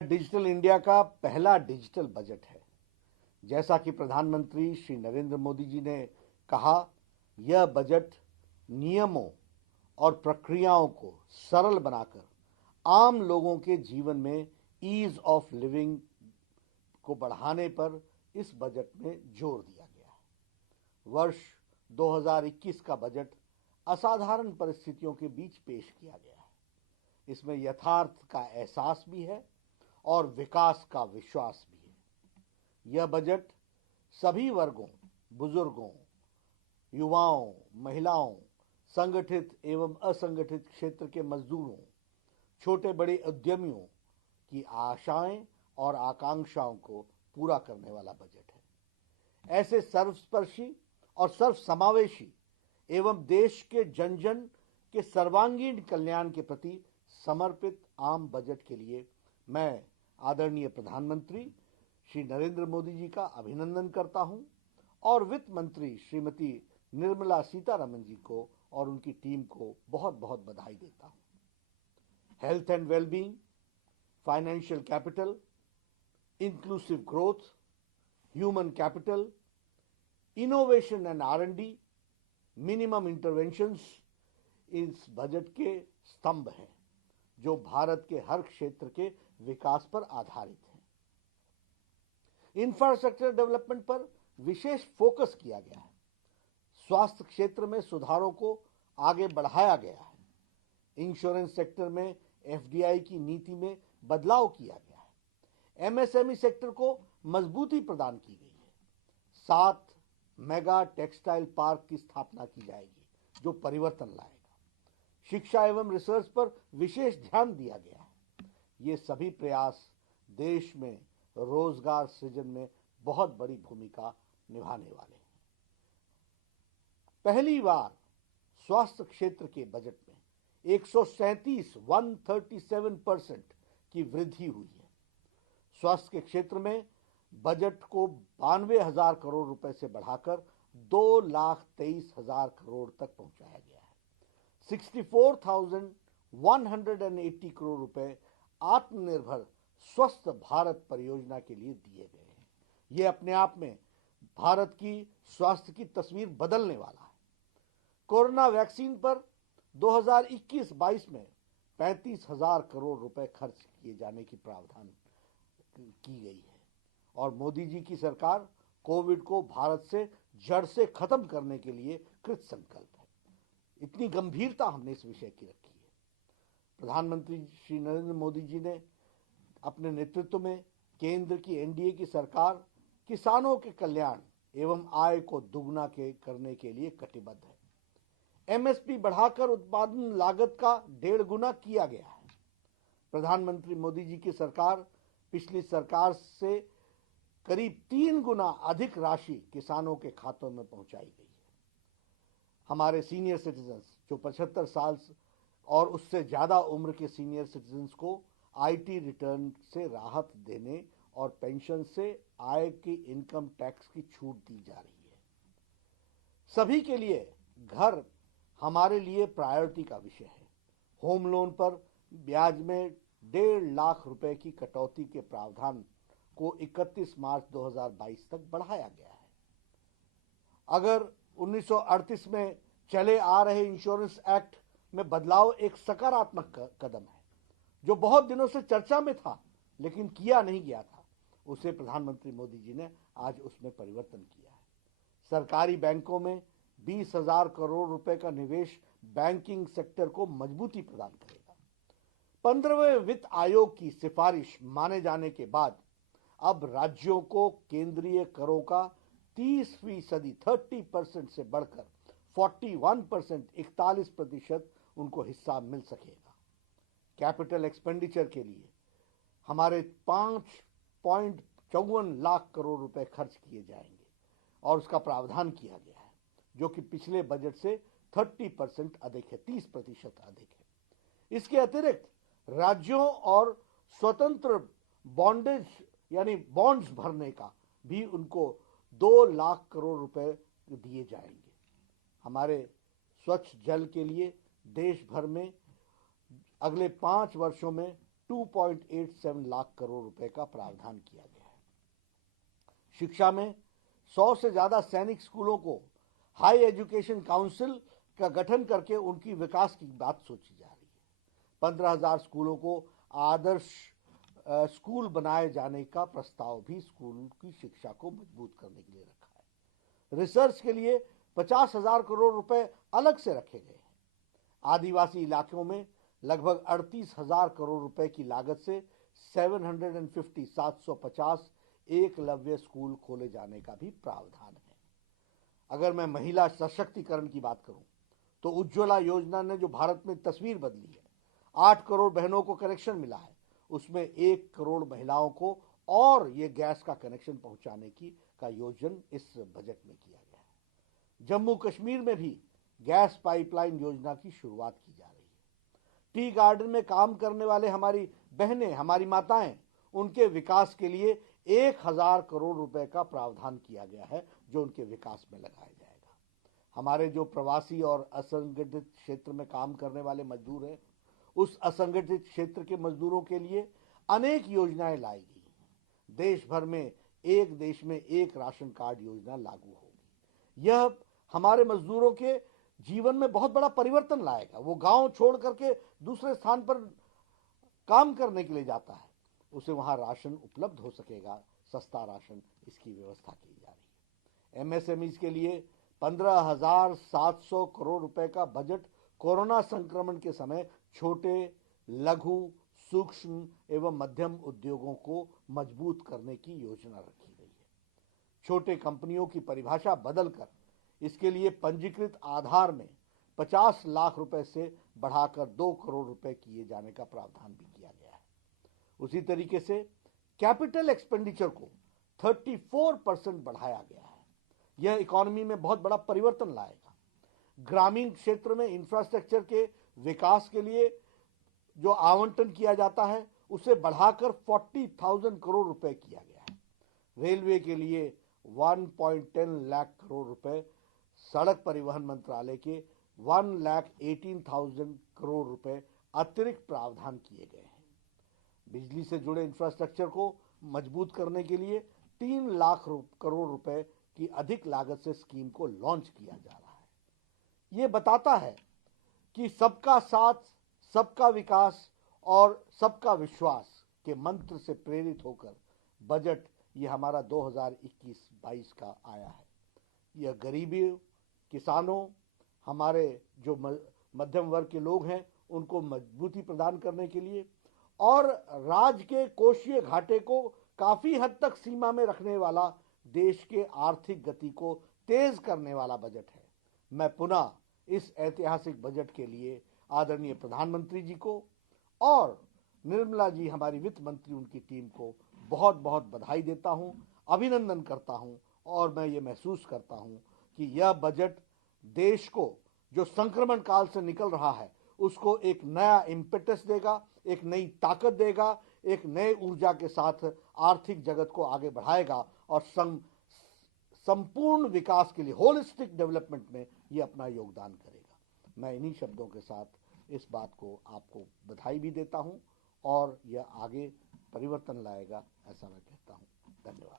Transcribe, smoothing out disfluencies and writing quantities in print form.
Digital India का पहला digital budget है। जैसा कि प्रधानमंत्री श्री नरेंद्र मोदी जी ने कहा, यह बजट नियमों और प्रक्रियाओं को सरल बनाकर आम लोगों के जीवन में ईज ऑफ लिविंग को बढ़ाने पर इस बजट में जोर दिया गया है। वर्ष 2021 का बजट असाधारण परिस्थितियों के बीच पेश किया गया है। इसमें यथार्थ का एहसास भी है और विकास का विश्वास भी है। यह बजट सभी वर्गों, बुजुर्गों, युवाओं, महिलाओं, संगठित एवं असंगठित क्षेत्र के मजदूरों, छोटे बड़े उद्यमियों की आशाएं और आकांक्षाओं को पूरा करने वाला बजट है। ऐसे सर्वस्पर्शी और सर्वसमावेशी एवं देश के जन जन के सर्वांगीण कल्याण के प्रति समर्पित आम बजट के लिए मैं आदरणीय प्रधानमंत्री श्री नरेंद्र मोदी जी का अभिनंदन करता हूं और वित्त मंत्री श्रीमती निर्मला सीतारमण जी को और उनकी टीम को बहुत बहुत बधाई देता हूं। Health and wellbeing, financial capital, inclusive growth, human capital, innovation and R&D, minimum interventions इस बजट के स्तंभ हैं जो भारत के हर क्षेत्र के विकास पर आधारित है। इंफ्रास्ट्रक्चर डेवलपमेंट पर विशेष फोकस किया गया है। स्वास्थ्य क्षेत्र में सुधारों को आगे बढ़ाया गया है। इंश्योरेंस सेक्टर में FDI की नीति में बदलाव किया गया है। MSME सेक्टर को मजबूती प्रदान की गई है। 7 मेगा टेक्सटाइल पार्क की स्थापना की जाएगी जो परिवर्तन लाएगा। शिक्षा एवं रिसर्च पर विशेष ध्यान दिया गया है। ये सभी प्रयास देश में रोजगार सृजन में बहुत बड़ी भूमिका निभाने वाले हैं। पहली बार स्वास्थ्य क्षेत्र के बजट में 137% की वृद्धि हुई है। स्वास्थ्य के क्षेत्र में बजट को 92,000 करोड़ रुपए से बढ़ाकर 2,23,000 करोड़ तक पहुंचाया गया है। 64,180 करोड़ रुपए आत्मनिर्भर स्वस्थ भारत परियोजना के लिए दिए गए हैं। यह अपने आप में भारत की स्वास्थ्य की तस्वीर बदलने वाला है। कोरोना वैक्सीन पर 2021-22 में 35,000 करोड़ रुपए खर्च किए जाने की प्रावधान की गई है और मोदी जी की सरकार कोविड को भारत से जड़ से खत्म करने के लिए कृत संकल्प है। इतनी गंभीरता हमने इस विषय की रखी है। प्रधानमंत्री श्री नरेंद्र मोदी जी ने अपने नेतृत्व में केंद्र की NDA की सरकार किसानों के कल्याण एवं आय को दुगना करने के लिए कटिबद्ध है। MSP बढ़ाकर उत्पादन लागत का 1.5 गुना किया गया है। प्रधानमंत्री मोदी जी की सरकार पिछली सरकार से करीब 3 गुना अधिक राशि किसानों के खातों में पहुंचाई गई है। हमारे सीनियर सिटीजन्स जो 75 साल और उससे ज्यादा उम्र के सीनियर सिटीजन्स को IT रिटर्न से राहत देने और पेंशन से आय की इनकम टैक्स की छूट दी जा रही है। सभी के लिए घर हमारे लिए प्रायोरिटी का विषय है। होम लोन पर ब्याज में 1.5 लाख रुपए की कटौती के प्रावधान को 31 मार्च 2022 तक बढ़ाया गया है। अगर 1938 में चले आ रहे इंश्योरेंस एक्ट में बदलाव एक सकारात्मक कदम है जो बहुत दिनों से चर्चा में था लेकिन किया नहीं गया था, उसे प्रधानमंत्री मोदी जी ने आज उसमें परिवर्तन किया है। सरकारी बैंकों में 20,000 करोड़ रुपए का निवेश बैंकिंग सेक्टर को मजबूती प्रदान करेगा। 15वें वित्त आयोग की सिफारिश माने जाने के बाद अब राज्यों को केंद्रीय करों का 30% से बढ़कर 41% उनको हिस्सा मिल सकेगा। कैपिटल एक्सपेंडिचर के लिए हमारे 5.54 लाख करोड़ रुपए खर्च किए जाएंगे और उसका प्रावधान किया गया है जो कि पिछले बजट से 30% अधिक है, 30% अधिक है। इसके अतिरिक्त राज्यों और स्वतंत्र बॉन्डेज यानी बॉन्ड्स भरने का भी उनको 2 लाख करोड़ रुपए दिए जाएंगे। हमारे स्वच्छ जल के लिए देश भर में अगले 5 वर्षों में 2.87 लाख करोड़ रुपए का प्रावधान किया गया है। शिक्षा में 100 से ज्यादा सैनिक स्कूलों को हाई एजुकेशन काउंसिल का गठन करके उनकी विकास की बात सोची जा रही है। 15,000 स्कूलों को आदर्श स्कूल बनाए जाने का प्रस्ताव भी स्कूल की शिक्षा को मजबूत करने के लिए रखा है। रिसर्च के लिए 50,000 करोड़ रुपए अलग से रखे गए हैं। आदिवासी इलाकों में लगभग 38,000 करोड़ रुपए की लागत से 750 एकलव्य स्कूल खोले जाने का भी प्रावधान है। अगर मैं महिला सशक्तिकरण की बात करूं तो उज्ज्वला योजना ने जो भारत में तस्वीर बदली है, 8 करोड़ बहनों को कनेक्शन मिला है, उसमें 1 करोड़ महिलाओं को और ये गैस का कनेक्शन पहुंचाने का योजन इस बजट में किया गया है। जम्मू कश्मीर में भी गैस पाइपलाइन योजना की शुरुआत की जा रही है। टी गार्डन में काम करने वाले हमारी बहनें, हमारी माताएं, उनके विकास के लिए 1,000 करोड़ रुपए का प्रावधान किया गया है जो उनके विकास में लगाया जाएगा। हमारे जो प्रवासी और असंगठित क्षेत्र में काम करने वाले मजदूर हैं, उस असंगठित क्षेत्र के मजदूरों के लिए अनेक योजनाएं लाई गई हैं। देश भर में एक देश में एक राशन कार्ड योजना लागू होगी। यह हमारे मजदूरों के जीवन में बहुत बड़ा परिवर्तन लाएगा। वो गांव छोड़ करके दूसरे स्थान पर काम करने के लिए जाता है, उसे वहां राशन उपलब्ध हो सकेगा, सस्ता राशन, इसकी व्यवस्था की जा रही है। एमएसएमई के लिए 15,700 करोड़ रुपए का बजट कोरोना संक्रमण के समय छोटे, लघु, सूक्ष्म एवं मध्यम उद्योगों को मजबूत करने की योजना रखी गई है। छोटे कंपनियों की परिभाषा बदलकर इसके लिए पंजीकृत आधार में 50 लाख रुपए से बढ़ाकर 2 करोड़ रुपए किए जाने का प्रावधान भी किया गया है। उसी तरीके से कैपिटल एक्सपेंडिचर को 34% बढ़ाया गया है। यह इकोनॉमी में बहुत बड़ा परिवर्तन लाएगा। ग्रामीण क्षेत्र में इंफ्रास्ट्रक्चर के विकास के लिए जो आवंटन किया जाता है उसे बढ़ाकर 40,000 करोड़ रुपए किया गया है। रेलवे के लिए 1.10 लाख करोड़ रुपए, सड़क परिवहन मंत्रालय के 1,18,000 करोड़ रुपए अतिरिक्त प्रावधान किए गए हैं। बिजली से जुड़े इंफ्रास्ट्रक्चर को मजबूत करने के लिए 3 लाख करोड़ रुपए की अधिक लागत से स्कीम को लॉन्च किया जा रहा है। ये बताता है कि सबका साथ, सबका विकास और सबका विश्वास के मंत्र से प्रेरित होकर बजट ये हमारा 2021-22 का आया है। यह गरीबी, किसानों, हमारे जो मध्यम वर्ग के लोग हैं उनको मजबूती प्रदान करने के लिए और राज्य के कोषीय घाटे को काफी हद तक सीमा में रखने वाला, देश के आर्थिक गति को तेज करने वाला बजट है। मैं पुनः इस ऐतिहासिक बजट के लिए आदरणीय प्रधानमंत्री जी को और निर्मला जी, हमारी वित्त मंत्री, उनकी टीम को बहुत बहुत बधाई देता हूं, अभिनंदन करता हूं और मैं ये महसूस करता हूं कि यह बजट देश को जो संक्रमण काल से निकल रहा है उसको एक नया इम्पेटस देगा, एक नई ताकत देगा, एक नए ऊर्जा के साथ आर्थिक जगत को आगे बढ़ाएगा और संपूर्ण विकास के लिए, होलिस्टिक डेवलपमेंट में ये अपना योगदान करेगा। मैं इन्हीं शब्दों के साथ इस बात को आपको बधाई भी देता हूं और यह आगे परिवर्तन लाएगा, ऐसा मैं कहता हूं। धन्यवाद।